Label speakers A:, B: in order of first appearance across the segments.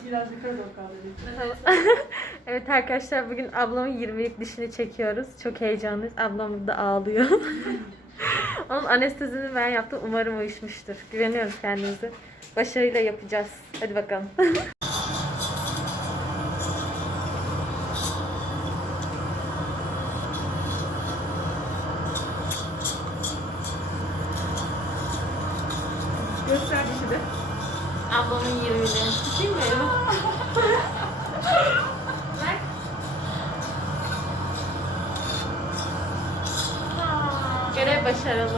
A: Biraz yukarı doğru kaldı.
B: Evet arkadaşlar, bugün ablamın 20'lik dişini çekiyoruz. Çok heyecanlıyız. Ablam burada ağlıyor. Onun anestezini ben yaptım. Umarım uyuşmuştur. Güveniyoruz kendimize. Başarıyla yapacağız. Hadi bakalım.
A: Göster dişi de.
B: Ablamın 20'li. Değil mi? Bak. Görev başarılı.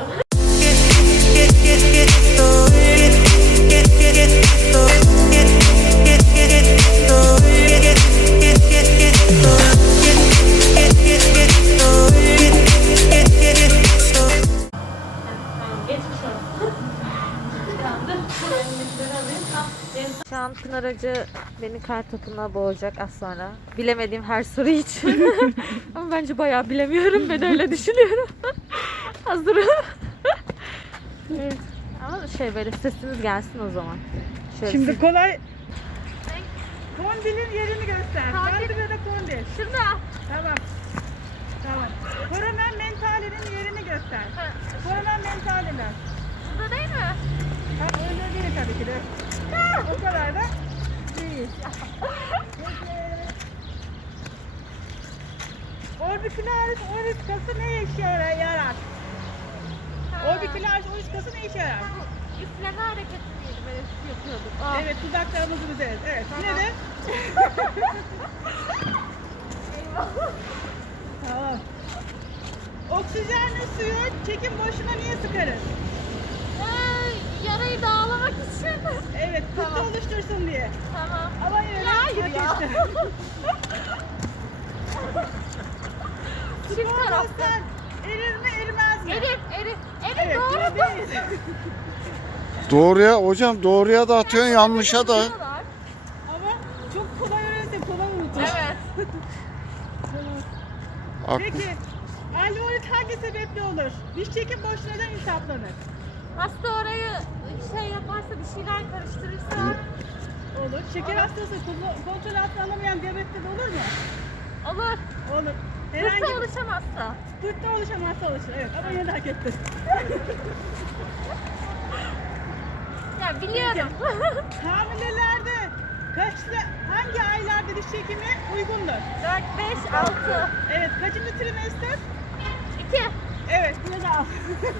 B: Şu an Pınar Hoca beni kar topuna boğacak az sonra. Bilemediğim her soru için. Ama bence bayağı bilemiyorum. Ben öyle düşünüyorum. Hazırım. Evet. Ama böyle sesiniz gelsin o zaman. Şöyle
A: Şimdi kolay. Kondilin yerini göster.
B: Kondil.
A: Kondil. Kondil.
B: Şurada.
A: Tamam. Tamam. Foramen mentalinin yerini göster. Foramen mentaliler.
B: Şurada değil mi?
A: Ha, öyle değil tabii ki de. O kadar da değil. Orbicularis oriscası ne işe yarar? Orbicularis oriscası ne işe yarar?
B: Üfleme hareketi değil. Böyle yapıyorduk.
A: Evet, dudaklarımızı büzeriz. Evet. Yine de. Tamam. Oksijenli suyu çekim boşuna niye sıkarız?
B: Yarayı dağlamak için.
A: Evet, pıhtı oluştursun diye.
B: Tamam.
A: Ama yine de
B: Hayır
A: hak
B: ya.
A: etti.
B: Çift taraflı.
A: Spordan erir mi erimez mi?
B: Erir.
A: Evet,
B: Doğru.
A: yine değil.
C: Doğruya hocam, doğruya da atıyorsun, yanlışa da.
A: Ama çok kolay öğrenirse kolay unutur.
B: Evet.
A: Peki, alveolit hangi sebeple olur? Diş çekim boşluğu neden iltihaplanır?
B: Hasta orayı yaparsa, bir şeyler karıştırırsa
A: Olur. Şeker hastası kontrol altına alamayan diyabette de olur mu?
B: olur.
A: Olur.
B: Hırsa oluşamazsa.
A: Pıhtı oluşamazsa oluşur. Evet, ama yine de hak etti.
B: Ya biliyorum.
A: Hamilelerde hangi aylarda diş çekimi uygundur?
B: 4, 5, 6.
A: Evet, kaçıncı trimester?
B: 2.
A: Evet, yine de al.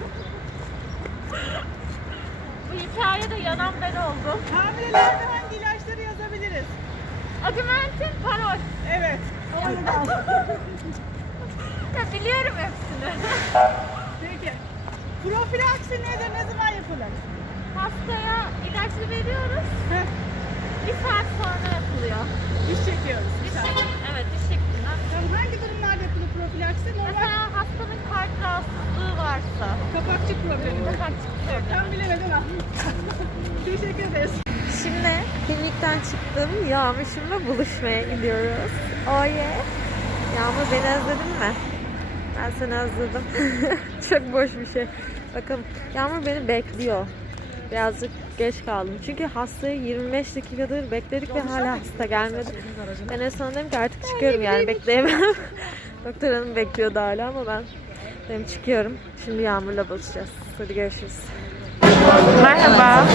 B: Bu hikayede yanan ben oldum.
A: Hamilelerde hangi ilaçları yazabiliriz?
B: Augmentin, parol.
A: Evet, ama yine de al.
B: Ya biliyorum hepsini.
A: Peki, profilaksi nedir, ne zaman yapılır?
B: Hastaya ilacı veriyoruz.
A: Heh,
B: 1 saat sonra yapılıyor.
A: diş çekiyoruz.
B: Evet, diş şeklinden.
A: Tamam, hangi durumlarda yapılır profilaksi? Normal
B: Mesela hastanın kalp rahatsızlığı varsa.
A: kapakçık problemi.
B: Kapakçık
A: Evet,
B: problemi.
A: tam bilemedim ha. Teşekkür ederiz.
B: Şimdi klinikten çıktım. Yağmur'la buluşmaya gidiyoruz. Oh yeah. Yağmur, beni özledin mi? Ben seni özledim. Çok boş bir şey. Bakın, Yağmur beni bekliyor. Birazcık geç kaldım. Çünkü hastayı 25 dakikadır bekledik ve hala hasta gelmedi. Ben en son dedim ki artık çıkıyorum, yani bekleyemem. Doktor hanım bekliyordu hala ama ben dedim çıkıyorum. Şimdi Yağmur'la buluşacağız. Hadi görüşürüz. Merhaba.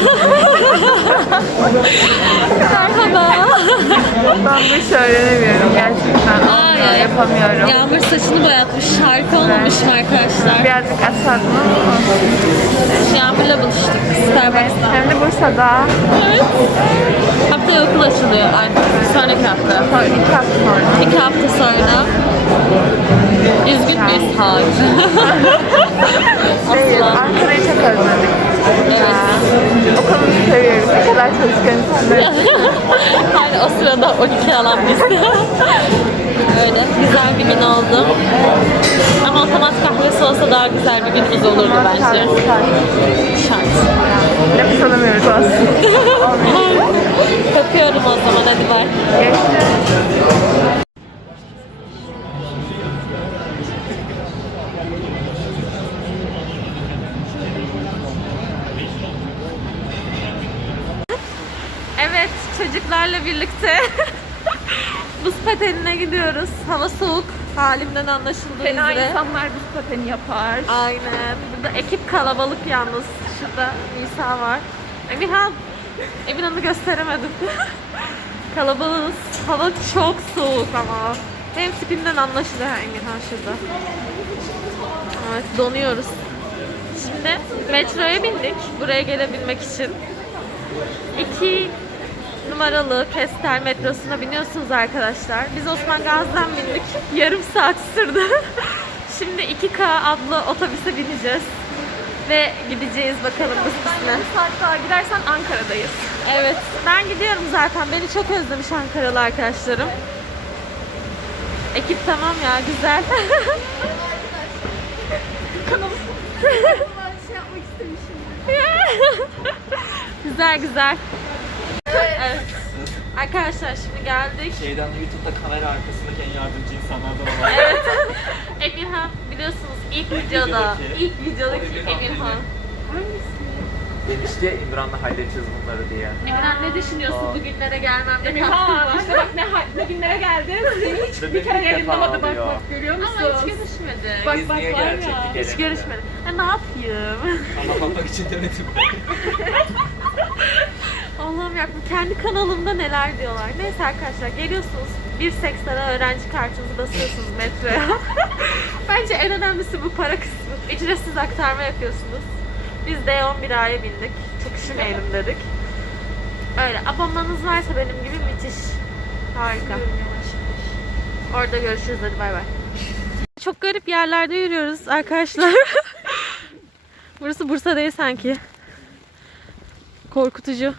B: Merhaba. Ben bu işi öğrenemiyorum gerçekten.
D: Ya
B: Yapamıyorum.
D: Yağmur saçını boyatmış. Harika olmamış mı arkadaşlar?
B: Birazcık asadım ama.
D: Yağmur'la buluştuk Starbucks'ta.
B: Hem de Bursa'da.
D: Evet. Haftaya okul açılıyor. Sonraki hafta.
B: 2 hafta sonra.
D: 2 hafta sonra. Üzgün müyüz? Hayır.
B: Değil,
D: Asla.
B: Ankara'yı çok özledik.
D: Evet.
B: Okulumuzu seviyoruz. Ne kadar çalışkan insanlar.
D: Hala o sırada 12 alan biz. Öyle. Güzel bir gün oldu. Ama otomat kahvesi olsa daha güzel bir günümüz olurdu bence. Şart.
B: Nefes alamıyoruz aslında.
D: Kapıyorum o zaman, hadi ver.
B: Görüşürüz. Evet çocuklar, sizlerle birlikte buz patenine gidiyoruz. Hava soğuk. Halimden anlaşıldığı
A: Fena
B: üzere.
A: insanlar buz pateni yapar.
B: Aynen. Burada ekip kalabalık yalnız. Şurada Nisa var. Emirhan'ı gösteremedim. Kalabalığız. Hava çok soğuk ama. Hem tipinden anlaşılıyor Emirhan şurada. Evet, donuyoruz. Şimdi metroya bindik buraya gelebilmek için. 2 numaralı Kestel metrosuna biniyorsunuz arkadaşlar. Biz Osman Gazi'den bindik. Yarım saat sürdü. Şimdi 2K adlı otobüse bineceğiz. Ve gideceğiz bakalım üstüne.
A: Bir saat daha gidersen Ankara'dayız.
B: Evet. Ben gidiyorum zaten. Beni çok özlemiş Ankaralı arkadaşlarım. Ekip tamam ya. Güzel. Güzel güzel. Evet. Arkadaşlar şimdi geldik.
E: Şeyden YouTube'da kamera arkasındaki en yardımcı insanlardan olan.
B: Evet. Emirhan biliyorsunuz ilk videodaki Emirhan.
E: Demişti ya İmran'la halledeceğiz bunları diye.
B: Emirhan ne düşünüyorsun bugünlere gelmemde?
A: Emirhan işte bak ne günlere geldin. Seni hiç
E: Ve
A: bir kere
E: beni ilk defa
A: yayınlamadı bak
E: alıyor.
A: bak görüyor musun?
B: Ama hiç görüşmedik.
A: Bak
E: Biz
A: bak
E: niye
A: var ya.
E: gelecektik
B: Hiç
E: elimizde?
B: görüşmedik. Ne yapayım?
E: Anlatmak için denedim.
B: Allah'ım ya kendi kanalımda neler diyorlar. Neyse arkadaşlar geliyorsunuz 1.80'a öğrenci kartınızı basıyorsunuz metroya. Bence en önemlisi bu para kısmı. Ücretsiz aktarma yapıyorsunuz. Biz de 11A'ya bindik. Çok üşümeyelim dedik. Öyle abonmanız varsa benim gibi müthiş. Harika. Orada görüşürüz hadi bay bay. Çok garip yerlerde yürüyoruz arkadaşlar. Burası Bursa değil sanki. Korkutucu.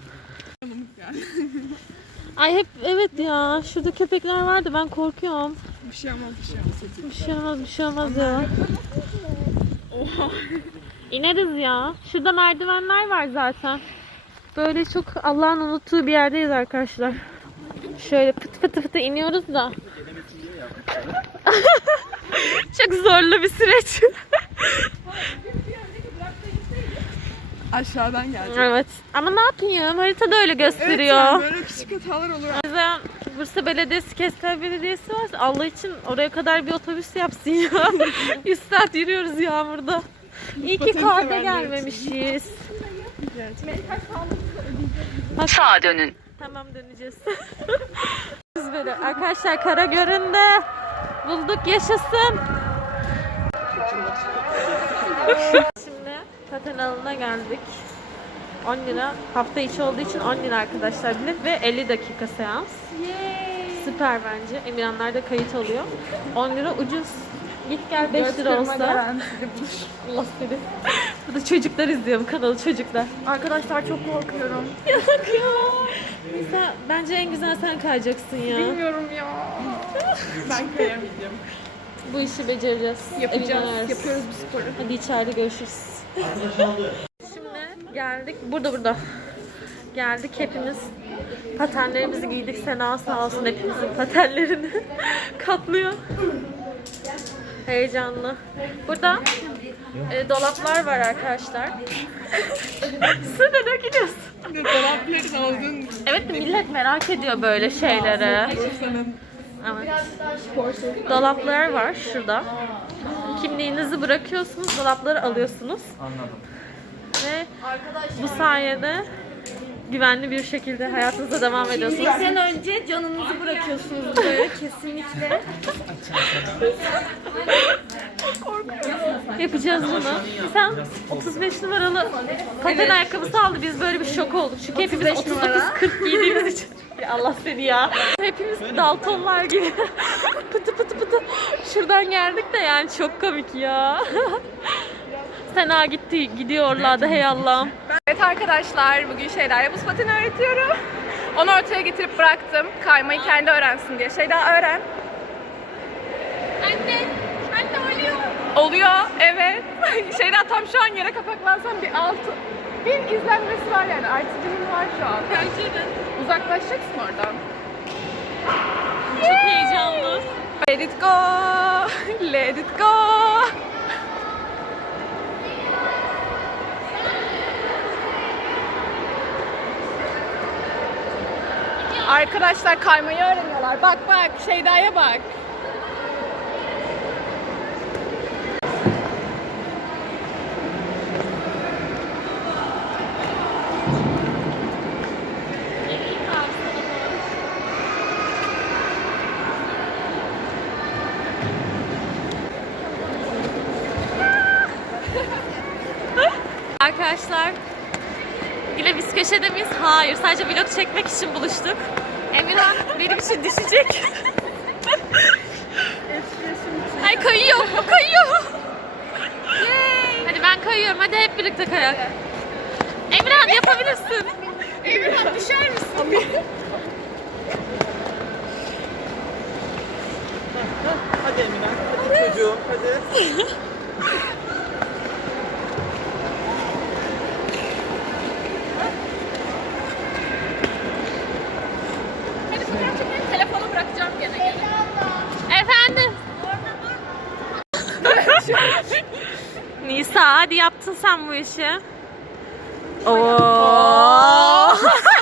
B: Ay hep evet ya. Şurada köpekler vardı ben korkuyorum.
A: Bir şey olmaz.
B: Bir şey olmaz ya.
A: Oha.
B: İneriz ya. Şurada merdivenler var zaten. Böyle çok Allah'ın unuttuğu bir yerdeyiz arkadaşlar. Şöyle pıtı pıtı pıtı iniyoruz da. Çok zorlu bir süreç.
A: Aşağıdan geldi.
B: Evet. Ama ne yapayım? Haritada öyle gösteriyor.
A: böyle küçük hatalar oluyor.
B: O yüzden Bursa Belediyesi, Kestel Belediyesi varsa Allah için oraya kadar bir otobüs yapsın ya. 100 saat yürüyoruz yağmurda. İyi ki
A: Paten
B: karda
A: severler
B: gelmemişiz.
F: Sağa dönün.
B: Tamam döneceğiz. Biz böyle arkadaşlar kara göründü. Bulduk yaşasın. Şimdi paten alanına geldik. 10 lira. Hafta içi olduğu için 10 lira arkadaşlar bilet ve 50 dakika seans. Süper bence. Emirhanlar da kayıt oluyor. 10 lira ucuz. Git gel 5 lira olsa. Allah seni. Bu da çocuklar izliyor bu kanalı çocuklar.
A: Arkadaşlar çok korkuyorum.
B: Yok ya. Mesela bence en güzel sen kayacaksın ya.
A: Bilmiyorum ya. Ben kayamayacağım.
B: Bu işi becereceğiz.
A: Yapacağız.
B: Emin
A: Yapıyoruz bu sporu.
B: Hadi içeride görüşürüz. Şimdi geldik. Burada. Geldik hepimiz. Patenlerimizi giydik. Sena sağ olsun hepimizin patenlerini katlıyor. Heyecanlı. Burada dolaplar var arkadaşlar. Su neden gidiyorsun?
A: Dolapların olduğunu
B: Evet de millet merak ediyor böyle şeyleri.
A: senin.
B: Evet. Dolaplar var şurada. Kimliğinizi bırakıyorsunuz, dolapları alıyorsunuz.
E: Anladım.
B: Ve bu sayede güvenli bir şekilde hayatınıza devam ediyorsunuz.
A: Sen önce canınızı bırakıyorsunuz böyle kesinlikle.
B: Yapacağız bunu. Sen 35 numaralı paten ayakkabısı aldı. Biz böyle bir şok olduk. Çünkü hepimiz 39-40 giydiğimiz için. Ya Allah seni ya. Hepimiz Daltonlar gibi. Pıtı pıtı pıtı. Şuradan geldik de yani çok komik ya. Sena gidiyorlardı hey Allah'ım.
A: Evet arkadaşlar bugün Şeyda'ya buz pateni öğretiyorum. Onu ortaya getirip bıraktım. Kaymayı kendi öğrensin diye. Şeyda öğren. Anne oluyor. Oluyor evet. Şeyda tam şu an yere kapaklansam bir 6.000 izlenmesi var yani. Artıcının var şu an. Uzaklaşacaksın oradan.
B: Çok heyecanlı.
A: Let it go. Let it go. Arkadaşlar kaymayı öğreniyorlar. Bak bak Şeyda'ya bak.
D: Arkadaşlar yine biz köşede miyiz? Hayır. Sadece vlog çekmek için buluştuk. Emirhan benim için düşecek. Ay kayıyor. O kayıyor. Hadi ben kayıyorum. Hadi hep birlikte kayak. Emirhan yapabilirsin.
A: Emirhan düşer misin?
E: Hadi Emine. Hadi çocuğum hadi.
A: Hadi fotoğraf çekelim. Telefonu bırakacağım gene gelin.
D: Efendim. Nisa hadi yaptın sen bu işi. Oo.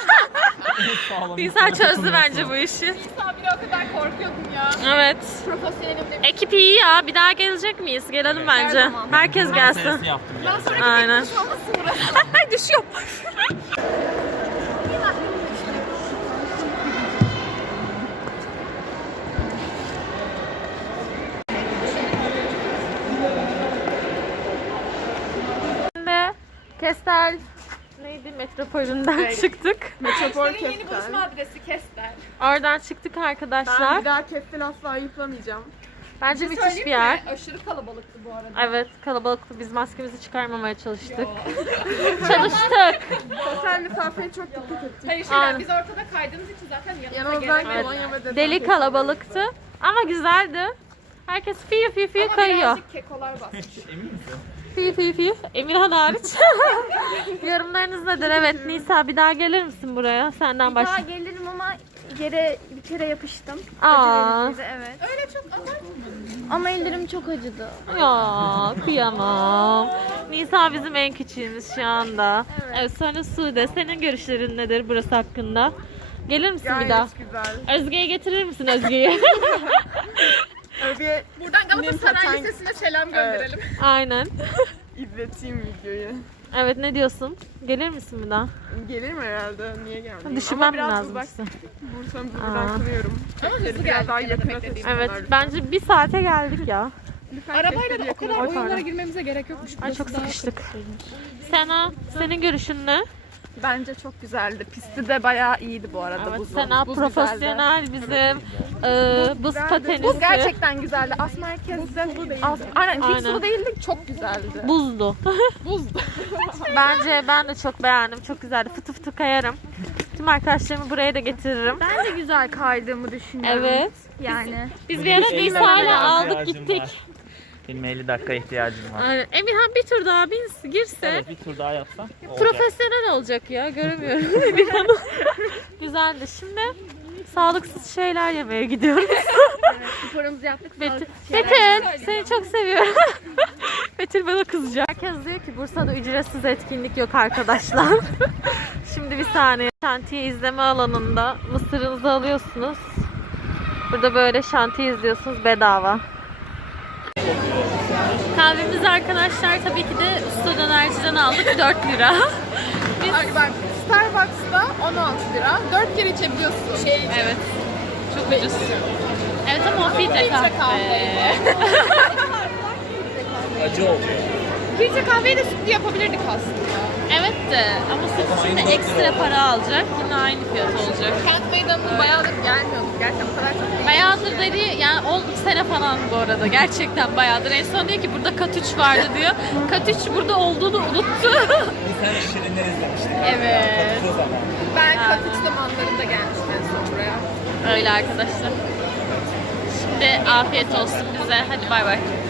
D: Nisa çözdü bence bu işi.
A: Nisa bile o kadar korkuyordum ya.
D: Evet.
A: Profesyonelim demiş.
D: Ekip iyi ya. Bir daha gelecek miyiz? Gelelim bence.
A: zaman.
D: Herkes gelsin.
E: Meselesini yaptım ya.
A: Ben sonraki
D: Aynen.
A: tek kuş olmasın burası.
D: Ay düşüyor. Şimdi Kestel neydi metropolünden çıktık.
A: Metropol yeni buluşma adresi Kestel.
D: Oradan çıktık arkadaşlar.
A: Ben bir daha Kestel asla ayıplamayacağım.
D: Bence müthiş bir yer.
A: Aşırı kalabalıktı bu arada.
D: Evet kalabalıktı. Biz maskemizi çıkarmamaya çalıştık. Çalıştık.
A: Sosyal mesafeye çok dikkat ettik. Hayır
D: Aynen.
A: biz ortada kaydığımız için zaten yanımıza
D: Evet.
A: gelen kolonya ve
D: Deli kalabalıktı ama güzeldi. Herkes fiyu fiyu fiyu
A: Ama
D: kayıyor.
A: birazcık kekolar basmış.
E: Emin misin?
D: Fiyu fiyu fiyu. Emirhan hariç. Yorumlarınız nedir? Evet Nisa bir daha gelir misin buraya? Senden
G: Daha
D: başla.
G: gelirim ama yere bir kere yapıştım.
D: Aa.
G: Acı verici, evet.
A: Öyle çok abartma.
G: Ama ellerim çok acıdı.
D: Ya kıyamam. Nisa bizim en küçüğümüz şu anda. Evet. Sonra Sude. Senin görüşlerin nedir burası hakkında? Gelir misin bir daha?
A: güzel.
D: Özge'yi getirir misin Özge'yi?
A: Buradan Galatasaray Lisesi'ne selam gönderelim.
D: Aynen.
H: İzleteyim videoyu.
D: Evet ne diyorsun? Gelir misin bir daha?
H: Gelirim herhalde. Niye gelmeyeyim?
D: Düşünmem
H: Ama biraz
D: lazım.
H: uzak.
D: işte.
H: Bursa'mızı
D: Aa.
H: buradan kılıyorum.
A: Ama hızlı
H: Biraz daha
A: geldik.
H: yakına taşısınlar.
D: Evet
H: lütfen.
D: bence bir saate geldik ya.
H: Lütfen
A: Arabayla
H: Kestel'i
A: da o
H: yakına
A: kadar
D: Ay, pardon.
A: oyunlara girmemize gerek yokmuş.
D: Ay çok sıkıştık. Sena senin görüşün ne?
H: Bence çok güzeldi. Pisti de bayağı iyiydi bu arada.
D: Evet,
H: buzun.
D: Sena
H: Buz
D: profesyonel bizim buz patenisti.
H: Buz gerçekten güzeldi. As merkezde. Aynen. Hiç
D: Aynen.
H: sulu değildi. Çok güzeldi.
D: Buzdu. Bence ben de çok beğendim. Çok güzeldi. Fıtı fıtı kayarım. Tüm arkadaşlarımı buraya da getiririm.
G: Ben de güzel kaydığımı düşünüyorum.
D: Evet.
G: Yani.
D: Biz bir ara Nisa'yla aldık gittik.
E: Benim 50 dakika ihtiyacım var.
D: Aynen. Emirhan bir tur daha girse
E: Evet bir tur daha yapsam olacak.
D: profesyonel olacak ya. Göremiyorum Emirhan'ı. Güzeldi. Şimdi sağlıksız şeyler yemeye gidiyoruz.
G: Sporumuzu yaptık.
D: Betül, Betül seni çok seviyorum. Betül bana kızacak. Herkes diyor ki Bursa'da ücretsiz etkinlik yok arkadaşlar. Şimdi bir saniye. Şantiye izleme alanında mısırınızı alıyorsunuz. Burada böyle şantiye izliyorsunuz bedava. Kahvemizi arkadaşlar tabii ki de usta dönerciden aldık 4 lira. Biz...
A: Ay bak Starbucks'ta 16 lira. 4 kere içebiliyorsun.
D: Evet. Çok ucuz. Evet ama o filtre
A: Filtre
D: kahve.
E: Acı oluyor.
A: Filtre kahveyi de sütlü yapabilirdik aslında.
D: Evet de ama sırf şimdi ekstra para alacak. Yine aynı fiyat olacak.
A: Kent meydanına bayağıdır gelmiyorduk. Gerçekten bu kadar çok.
D: Bayağıdır dedi yani 10 sene falan bu arada. Gerçekten bayağıdır. En son diyor ki burada Katüç vardı diyor. Katüç burada olduğunu unuttu.
E: Biz hem şirinler izlemiştik.
D: Evet.
E: O zaman.
A: Ben Katüç zamanlarında gelmiştim en son buraya.
D: Öyle arkadaşlar. Şimdi afiyet olsun bize. Hadi bay bay.